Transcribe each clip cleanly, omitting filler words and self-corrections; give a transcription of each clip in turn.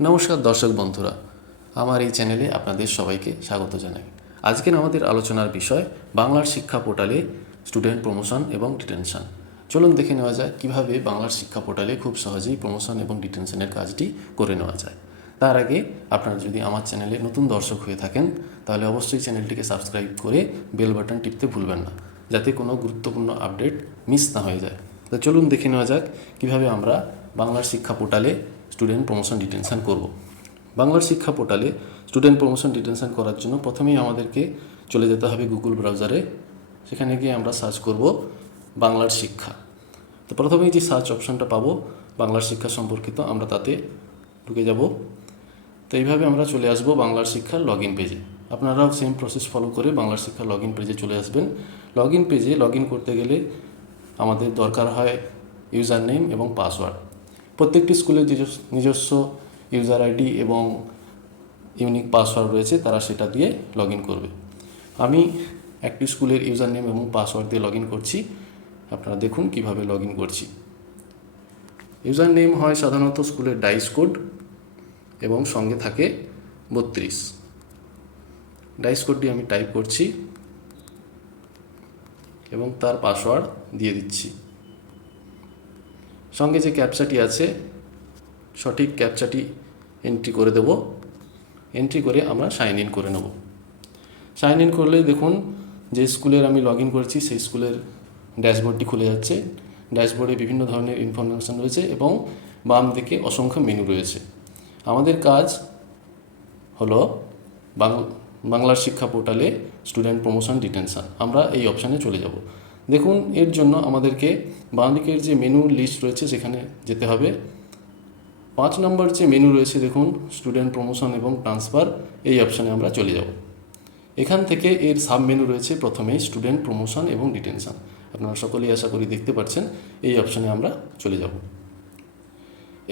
নমস্কার দর্শক বন্ধুরা, আমার এই চ্যানেলে আপনাদের সবাইকে স্বাগত জানাই। আজকের আমাদের আলোচনার বিষয় বাংলার শিক্ষা পোর্টালে স্টুডেন্ট প্রমোশন এবং ডিটেনশন। চলুন দেখে নেওয়া যায় কীভাবে বাংলার শিক্ষা পোর্টালে খুব সহজেই প্রমোশন এবং ডিটেনশনের কাজটি করে নেওয়া যায়। তার আগে আপনারা যদি আমার চ্যানেলে নতুন দর্শক হয়ে থাকেন তাহলে অবশ্যই চ্যানেলটিকে সাবস্ক্রাইব করে বেল বাটন টিপতে ভুলবেন না, যাতে কোনো গুরুত্বপূর্ণ আপডেট মিস না হয়ে যায়। তো চলুন দেখে নেওয়া যাক কীভাবে আমরা বাংলার শিক্ষা পোর্টালে স্টুডেন্ট প্রমোশন ডিটেনশন করব। বাংলার শিক্ষা পোর্টালে স্টুডেন্ট প্রমোশন ডিটেনশন করার জন্য প্রথমেই আমাদেরকে চলে যেতে হবে গুগল ব্রাউজারে। সেখানে গিয়ে আমরা সার্চ করব বাংলার শিক্ষা। তো প্রথমেই যে সার্চ অপশানটা পাবো বাংলার শিক্ষা সম্পর্কিত, আমরা তাতে ঢুকে যাব। তো এইভাবে আমরা চলে আসব বাংলার শিক্ষার লগ ইন পেজে। আপনারাও সেম প্রসেস ফলো করে বাংলার শিক্ষার লগ ইন পেজে চলে আসবেন। লগ ইন পেজে লগ ইন করতে গেলে আমাদের দরকার হয় ইউজার নেম এবং পাসওয়ার্ড। প্রত্যেকটি স্কুলের নিজস্ব ইউজার আইডি এবং ইউনিক পাসওয়ার্ড রয়েছে, তারা সেটা দিয়ে লগ ইন করবে। আমি একটি স্কুলের ইউজার নেম এবং পাসওয়ার্ড দিয়ে লগ ইন করছি। আপনারা দেখুন কিভাবে লগ ইন করছি। ইউজার নেম হয় সাধারণত স্কুলের ডাইস কোড এবং সঙ্গে থাকে 32। ডাইস কোডটি আমি টাইপ করছি এবং তার পাসওয়ার্ড দিয়ে দিচ্ছি। সঙ্গে যে ক্যাপচাটি আছে সঠিক ক্যাপচাটি এন্ট্রি করে দেব। এন্ট্রি করে আমরা সাইন ইন করে নেব। সাইন ইন করলেই দেখুন যে স্কুলের আমি লগ ইন করেছি সেই স্কুলের ড্যাশবোর্ডটি খুলে যাচ্ছে। ড্যাশবোর্ডে বিভিন্ন ধরনের ইনফরমেশান রয়েছে এবং বাম দিকে অসংখ্য মেনু রয়েছে। আমাদের কাজ হলো বাংলার শিক্ষা পোর্টালে স্টুডেন্ট প্রমোশন ডিটেনশন। আমরা এই অপশানে চলে যাব। দেখুন এর জন্য আমাদেরকে বাম দিকের যে মেনু লিস্ট রয়েছে সেখানে যেতে হবে। 5 নম্বর যে মেনু রয়েছে দেখুন স্টুডেন্ট প্রমোশন এবং ট্রান্সফার, এই অপশানে আমরা চলে যাব। এখান থেকে এর সাব মেনু রয়েছে প্রথমেই স্টুডেন্ট প্রমোশন এবং ডিটেনশন। আপনারা সকলেই আশা করি দেখতে পাচ্ছেন। এই অপশানে আমরা চলে যাব।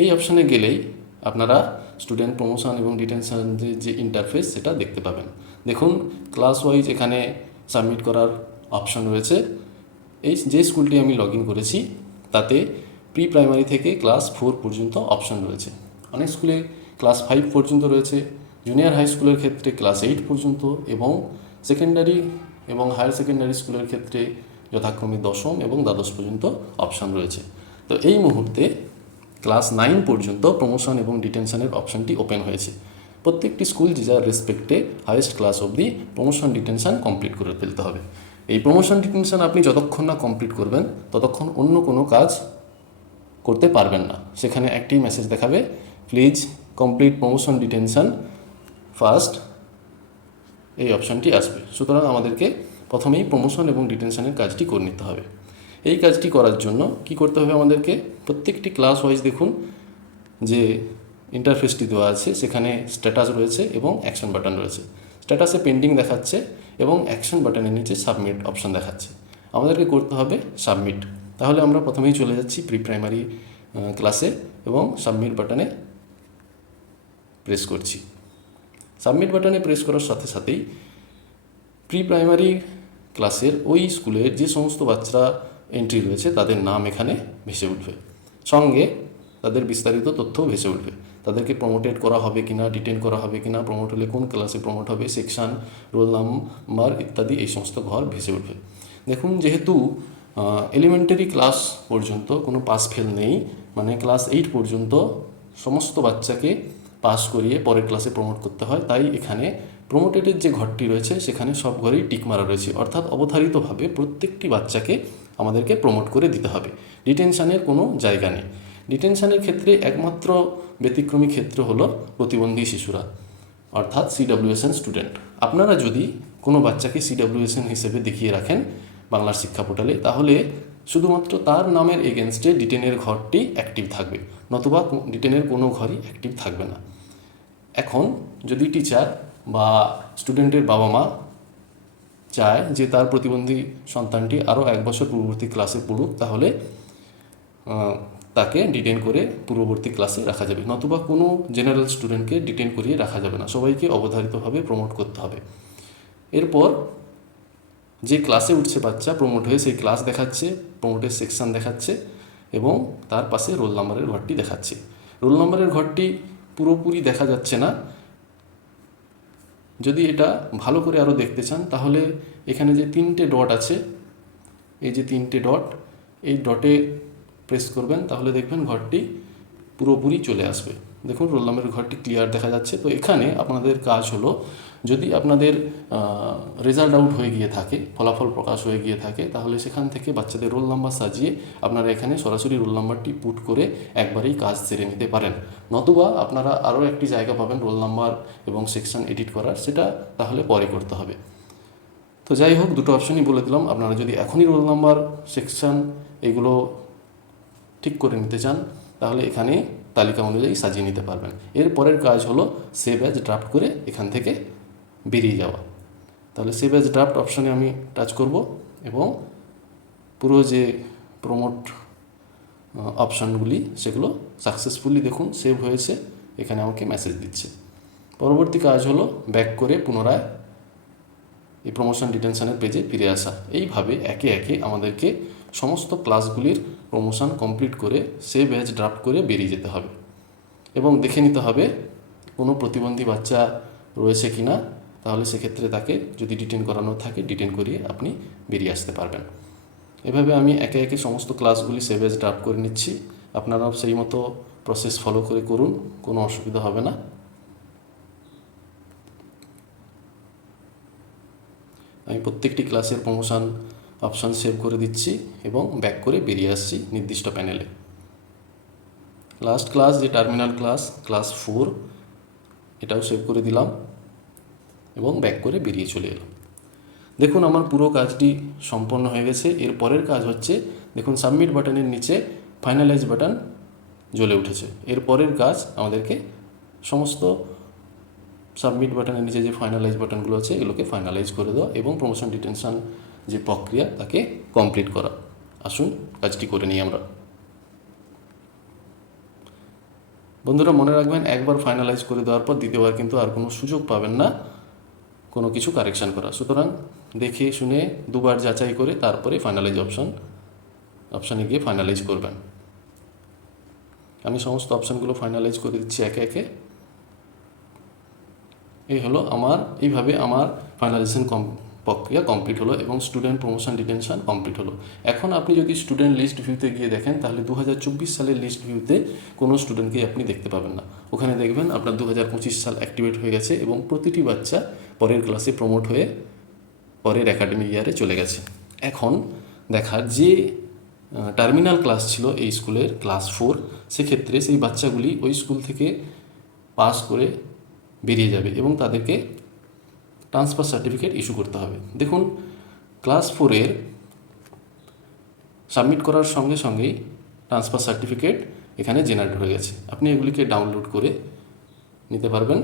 এই অপশানে গেলেই আপনারা স্টুডেন্ট প্রমোশন এবং ডিটেনশনের যে ইন্টারফেস সেটা দেখতে পাবেন। দেখুন ক্লাস ওয়াইজ এখানে সাবমিট করার অপশান রয়েছে। এই যে স্কুলটি আমি লগ ইন করেছি তাতে প্রি প্রাইমারি থেকে ক্লাস 4 পর্যন্ত অপশান রয়েছে। অনেক স্কুলে ক্লাস 5 পর্যন্ত রয়েছে। জুনিয়র হাই স্কুলের ক্ষেত্রে ক্লাস 8 পর্যন্ত এবং সেকেন্ডারি এবং হায়ার সেকেন্ডারি স্কুলের ক্ষেত্রে যথাক্রমে 10ম এবং দ্বাদশ পর্যন্ত অপশান রয়েছে। তো এই মুহূর্তে ক্লাস 9 পর্যন্ত প্রমোশন এবং ডিটেনশনের অপশানটি ওপেন হয়েছে। প্রত্যেকটি স্কুল যে যার রেসপেক্টে হাইয়েস্ট ক্লাস অবধি প্রমোশন ডিটেনশন কমপ্লিট করে ফেলতে হবে। এই প্রমোশন ডিটেনশন আপনি যতক্ষণ না কমপ্লিট করবেন ততক্ষণ অন্য কোনো কাজ করতে পারবেন না। সেখানে একটি মেসেজ দেখাবে, please complete promotion detention first, এই অপশানটি আসবে। সুতরাং আমাদেরকে প্রথমেই প্রমোশন এবং ডিটেনশনের কাজটি করে নিতে হবে। এই কাজটি করার জন্য কি করতে হবে আমাদেরকে, প্রত্যেকটি ক্লাস ওয়াইজ দেখুন যে ইন্টারফেসটি দেওয়া আছে সেখানে স্ট্যাটাস রয়েছে এবং অ্যাকশন বাটন রয়েছে। স্ট্যাটাসে পেন্ডিং দেখাচ্ছে এবং অ্যাকশন বাটনের নিচে সাবমিট অপশান দেখাচ্ছে। আমাদেরকে করতে হবে সাবমিট। তাহলে আমরা প্রথমেই চলে যাচ্ছি প্রি প্রাইমারি ক্লাসে এবং সাবমিট বাটনে প্রেস করছি। সাবমিট বাটনে প্রেস করার সাথে সাথেই প্রি প্রাইমারি ক্লাসের ওই স্কুলের যে সমস্ত বাচ্চারা এন্ট্রি রয়েছে তাদের নাম এখানে ভেসে উঠবে। সঙ্গে তাদের বিস্তারিত তথ্যও ভেসে উঠবে। তাদেরকে প্রমোটেড করা হবে কিনা, ডিটেন করা হবে কিনা, প্রমোট হলে কোন ক্লাসে প্রমোট হবে, সেকশন, রোল নাম্বার ইত্যাদি এই সমস্ত ঘর ভেসে উঠবে। দেখুন যেহেতু এলিমেন্টারি ক্লাস পর্যন্ত কোনো পাস ফেল নেই, মানে ক্লাস 8 পর্যন্ত সমস্ত বাচ্চাকে পাস করিয়ে পরের ক্লাসে প্রমোট করতে হয়, তাই এখানে প্রমোটেডের যে ঘরটি রয়েছে সেখানে সব ঘরেই টিক মারা রয়েছে। অর্থাৎ অবধারিতভাবে প্রত্যেকটি বাচ্চাকে আমাদেরকে প্রমোট করে দিতে হবে। ডিটেনশনের কোনো জায়গা নেই। ডিটেনশনের ক্ষেত্রে একমাত্র ব্যতিক্রমী ক্ষেত্র হলো প্রতিবন্ধী শিশুরা, অর্থাৎ CWSN স্টুডেন্ট। আপনারা যদি কোনো বাচ্চাকে CWSN হিসেবে দেখিয়ে রাখেন বাংলার শিক্ষা পোর্টালে, তাহলে শুধুমাত্র তার নামের এগেনস্টে ডিটেনের ঘরটি অ্যাক্টিভ থাকবে, নতুবা ডিটেনের কোনো ঘরই অ্যাক্টিভ থাকবে না। এখন যদি টিচার বা স্টুডেন্টের বাবা মা চায় যে তার প্রতিবন্ধী সন্তানটি আরও 1 বছর পূর্ববর্তী ক্লাসে পড়ুক, তাহলে তাকে ডিটেন করে পূর্ববর্তী ক্লাসে রাখা যাবে, নতুবা কোনো জেনারেল স্টুডেন্টকে ডিটেন করিয়ে রাখা যাবে না। সবাইকে অবধারিতভাবে প্রমোট করতে হবে। এরপর যে ক্লাসে উঠছে বাচ্চা প্রমোট হয়ে সেই ক্লাস দেখাচ্ছে, প্রমোটের সেকশন দেখাচ্ছে এবং তার পাশে রোল নাম্বারের ঘরটি দেখাচ্ছে। রোল নাম্বারের ঘরটি পুরোপুরি দেখা যাচ্ছে না। যদি এটা ভালো করে আরও দেখতে চান তাহলে এখানে যে 3টে ডট আছে, এই যে 3টে ডট, এই ডটে প্রেস করবেন, তাহলে দেখবেন ঘরটি পুরোপুরি চলে আসবে। দেখুন রোল নাম্বারের ঘরটি ক্লিয়ার দেখা যাচ্ছে। তো এখানে আপনাদের কাজ হলো, যদি আপনাদের রেজাল্ট আউট হয়ে গিয়ে থাকে, ফলাফল প্রকাশ হয়ে গিয়ে থাকে, তাহলে সেখান থেকে বাচ্চাদের রোল নাম্বার সাজিয়ে আপনারা এখানে সরাসরি রোল নাম্বারটি পুট করে একবারেই কাজ সেরে নিতে পারেন। নতুবা আপনারা আরও একটি জায়গা পাবেন রোল নাম্বার এবং সেকশন এডিট করার, সেটা তাহলে পরে করতে হবে। তো যাই হোক, দুটো অপশনই বলে দিলাম। আপনারা যদি এখনই রোল নাম্বার, সেকশন এগুলো ঠিক করে নিতে চান তাহলে এখানে তালিকা অনুযায়ী সাজিয়ে নিতে পারবেন। এর পরের কাজ হলো সেভ অ্যাজ ড্রাফট করে এখান থেকে বেরিয়ে যাওয়া। তাহলে সেভ অ্যাজ ড্রাফট অপশানে আমি টাচ করব এবং পুরো যে প্রমোট অপশানগুলি সেগুলো সাকসেসফুলি দেখুন সেভ হয়েছে, এখানে আমাকে মেসেজ দিচ্ছে। পরবর্তী কাজ হলো ব্যাক করে পুনরায় এই প্রমোশন ডিটেনশনের পেজে ফিরে আসা। এইভাবে একে একে আমাদেরকে সমস্ত ক্লাসগুলির প্রমোশন কমপ্লিট করে সেভ অ্যাজ ড্রাফট করে বেরিয়ে যেতে হবে এবং দেখে নিতে হবে কোনো প্রতিবন্ধী বাচ্চা রয়েছে কি না। তাহলে সেক্ষেত্রে তাকে যদি ডিটেন করানো থাকে ডিটেন করিয়ে আপনি বেরিয়ে আসতে পারবেন। এভাবে আমি একে একে সমস্ত ক্লাসগুলি সেভ অ্যাজ ড্রাফট করে নিচ্ছি। আপনারাও সেই মতো প্রসেস ফলো করে করুন, কোনো অসুবিধা হবে না। আমি প্রত্যেকটি ক্লাসের প্রমোশন অপশান সেভ করে দিচ্ছি এবং ব্যাক করে বেরিয়ে আসছি নির্দিষ্ট প্যানেলে। লাস্ট ক্লাস যে টার্মিনাল ক্লাস, ক্লাস 4, এটাও সেভ করে দিলাম এবং ব্যাক করে বেরিয়ে চলে এলাম। দেখুন আমার পুরো কাজটি সম্পন্ন হয়ে গেছে। এর পরের কাজ হচ্ছে, দেখুন সাবমিট বাটনের নিচে ফাইনালাইজ বাটন জ্বলে উঠেছে। এর পরের কাজ আমাদেরকে সমস্ত সাবমিট বাটনের নিচে যে ফাইনালাইজ বাটনগুলো আছে এগুলোকে ফাইনালাইজ করে দেওয়া এবং প্রমোশন ডিটেনশন যে প্রক্রিয়া তাকে কমপ্লিট করা। আসুন কাজটি করে নিই আমরা। বন্ধুরা মনে রাখবেন, একবার ফাইনালাইজ করে দেওয়ার পর দ্বিতীয়বার কিন্তু আর কোনো সুযোগ পাবেন না কোনো কিছু কারেকশান করা। সুতরাং দেখে শুনে দুবার যাচাই করে তারপরে ফাইনালাইজ অপশানে গিয়ে ফাইনালাইজ করবেন। আমি সমস্ত অপশানগুলো ফাইনালাইজ করে দিচ্ছি একে একে। এই হলো আমার, এইভাবে আমার ফাইনালাইজেশন প্রক্রিয়া কমপ্লিট হলো এবং স্টুডেন্ট প্রমোশন ডিটেনশন কমপ্লিট হলো। এখন আপনি যদি স্টুডেন্ট লিস্ট ভিউতে গিয়ে দেখেন তাহলে 2024 সালের লিস্ট ভিউতে কোনো স্টুডেন্টকে আপনি দেখতে পাবেন না। ওখানে দেখবেন আপনার 2025 সাল অ্যাক্টিভেট হয়ে গেছে এবং প্রতিটি বাচ্চা পরের ক্লাসে প্রমোট হয়ে পরের একাডেমিক ইয়ারে চলে গেছে। এখন দেখার যে টার্মিনাল ক্লাস ছিল এই স্কুলের ক্লাস 4, সেক্ষেত্রে সেই বাচ্চাগুলি ওই স্কুল থেকে পাস করে বেরিয়ে যাবে এবং তাদেরকে ট্রান্সফার সার্টিফিকেট ইস্যু করতে হবে। দেখুন ক্লাস 4-এর সাবমিট করার সঙ্গে সঙ্গেই ট্রান্সফার সার্টিফিকেট এখানে জেনারেট হয়ে গেছে। আপনি এগুলিকে ডাউনলোড করে নিতে পারবেন।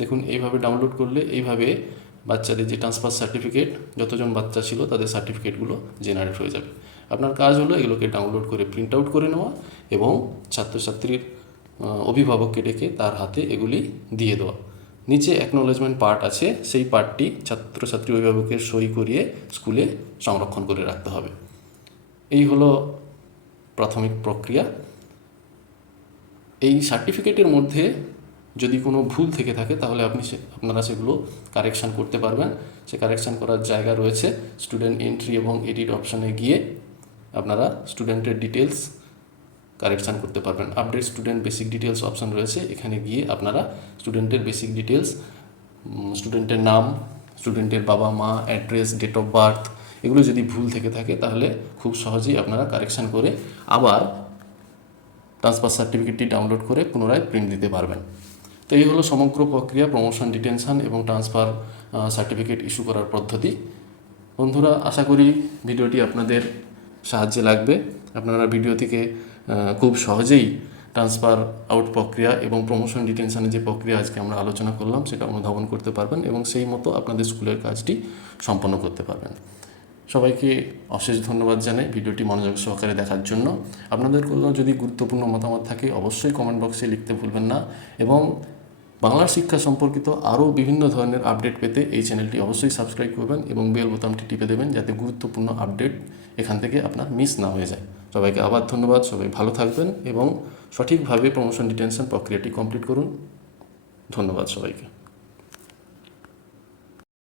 দেখুন এইভাবে ডাউনলোড করলে এইভাবে বাচ্চাদের যে ট্রান্সফার সার্টিফিকেট, যতজন বাচ্চা ছিল তাদের সার্টিফিকেটগুলো জেনারেট হয়ে যাবে। আপনার কাজ হলো এগুলোকে ডাউনলোড করে প্রিন্ট আউট করে নেওয়া এবং ছাত্রছাত্রীর অভিভাবককে ডেকে তার হাতে এগুলি দিয়ে দেওয়া। নিচে অ্যাকনোলেজমেন্ট পার্ট আছে, সেই পার্টটি ছাত্রছাত্রী অভিভাবকের সই করিয়ে স্কুলে সংরক্ষণ করে রাখতে হবে। এই হলো প্রাথমিক প্রক্রিয়া। এই সার্টিফিকেটের মধ্যে যদি কোনো ভুল থেকে থাকে তাহলে আপনারা সেগুলো কারেকশান করতে পারবেন। সে কারেকশান করার জায়গা রয়েছে স্টুডেন্ট এন্ট্রি এবং এডিট অপশানে গিয়ে আপনারা স্টুডেন্টের ডিটেলস কারেকশান করতে পারবেন। Update student basic details option রয়েছে, এখানে গিয়ে আপনারা স্টুডেন্টের বেসিক ডিটেলস, স্টুডেন্টের নাম, স্টুডেন্টের বাবা মা, অ্যাড্রেস, ডেট অফ বার্থ, এগুলো যদি ভুল থেকে থাকে তাহলে খুব সহজেই আপনারা কারেকশান করে আবার ট্রান্সফার সার্টিফিকেটটি ডাউনলোড করে পুনরায় প্রিন্ট দিতে পারবেন। তো এই হলো সমগ্র প্রক্রিয়া, প্রমোশন ডিটেনশন এবং ট্রান্সফার সার্টিফিকেট ইস্যু করার পদ্ধতি। বন্ধুরা আশা করি ভিডিওটি আপনাদের সাহায্যে লাগবে। আপনারা ভিডিও থেকে খুব সহজেই ট্রান্সফার আউট প্রক্রিয়া এবং প্রমোশন ডিটেনশনের যে প্রক্রিয়া আজকে আমরা আলোচনা করলাম সেটা অনুধাবন করতে পারবেন এবং সেই মতো আপনাদের স্কুলের কাজটি সম্পন্ন করতে পারবেন। সবাইকে অশেষ ধন্যবাদ জানাই ভিডিওটি মনোযোগ সহকারে দেখার জন্য। আপনাদের কোনো যদি গুরুত্বপূর্ণ মতামত থাকে অবশ্যই কমেন্ট বক্সে লিখতে ভুলবেন না এবং বাংলা শিক্ষা সম্পর্কিত আরও বিভিন্ন ধরনের আপডেট পেতে এই চ্যানেলটি অবশ্যই সাবস্ক্রাইব করবেন এবং বেল বোতামটি টিপে দেবেন যাতে গুরুত্বপূর্ণ আপডেট এখান থেকে আপনার মিস না হয়ে যায়। সবাইকে আবার ধন্যবাদ। সবাই ভালো থাকবেন এবং সঠিকভাবে প্রমোশন ডিটেনশন প্রক্রিয়াটি কমপ্লিট করুন। ধন্যবাদ সবাইকে।